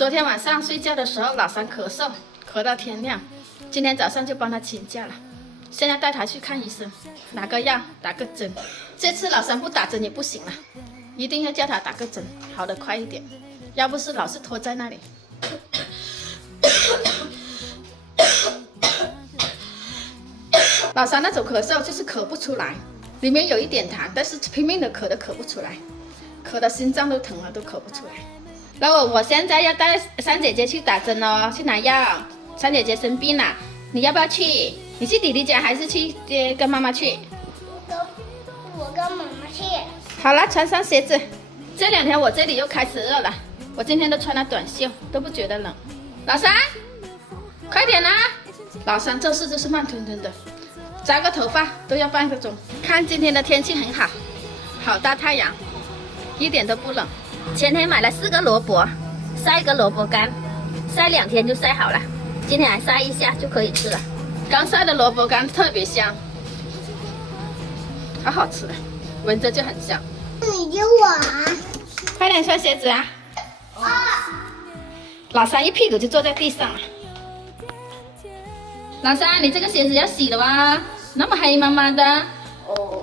昨天晚上睡觉的时候，老三咳嗽，咳到天亮。今天早上就帮他请假了，现在带他去看医生，拿个药，打个针。这次老三不打针也不行了，一定要叫他打个针，好得快一点，要不是老是拖在那里。老三那种咳嗽就是咳不出来，里面有一点痰，但是拼命的咳都咳不出来，咳的心脏都疼了都咳不出来。然后我现在要带三姐姐去打针哦，去拿药。三姐姐生病了，你要不要去？你去弟弟家还是去跟妈妈去？我跟妈妈去。好了，穿上鞋子。这两天我这里又开始热了，我今天都穿了短袖，都不觉得冷。老三，快点啦！老三这事就是慢吞吞的，扎个头发都要半个钟。看今天的天气很好，好大太阳，一点都不冷。前天买了4个萝卜，晒个萝卜干，晒2天就晒好了。今天还晒一下就可以吃了。刚晒的萝卜干特别香，好好吃，闻着就很香。你给我。快点穿鞋子啊！老三一屁股就坐在地上了。老三，你这个鞋子要洗了哇，那么黑麻麻的。哦。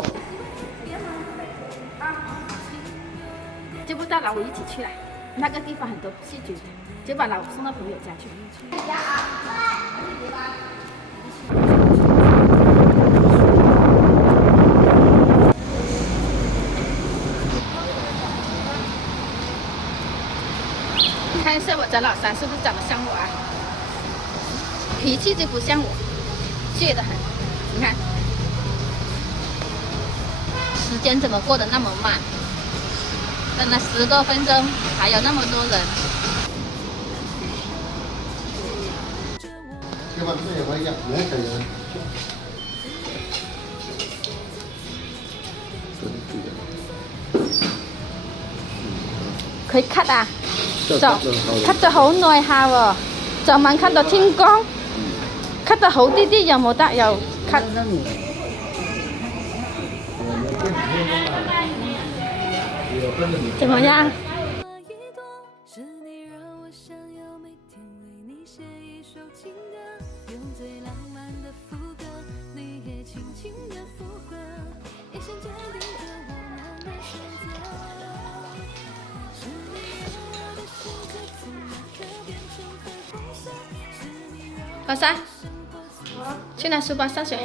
就不带老五一起去了，那个地方很多细菌，就把老五送到朋友家去。看一下我家老三是不是长得像我啊？脾气就不像我，倔得很。你看，时间怎么过得那么慢？等了10多分钟，还有那么多人。佢咳啊，就咳咗好耐下喎，昨晚咳到天光，咳得好啲啲，又冇得又咳。怎么样？老三，去拿书包上学。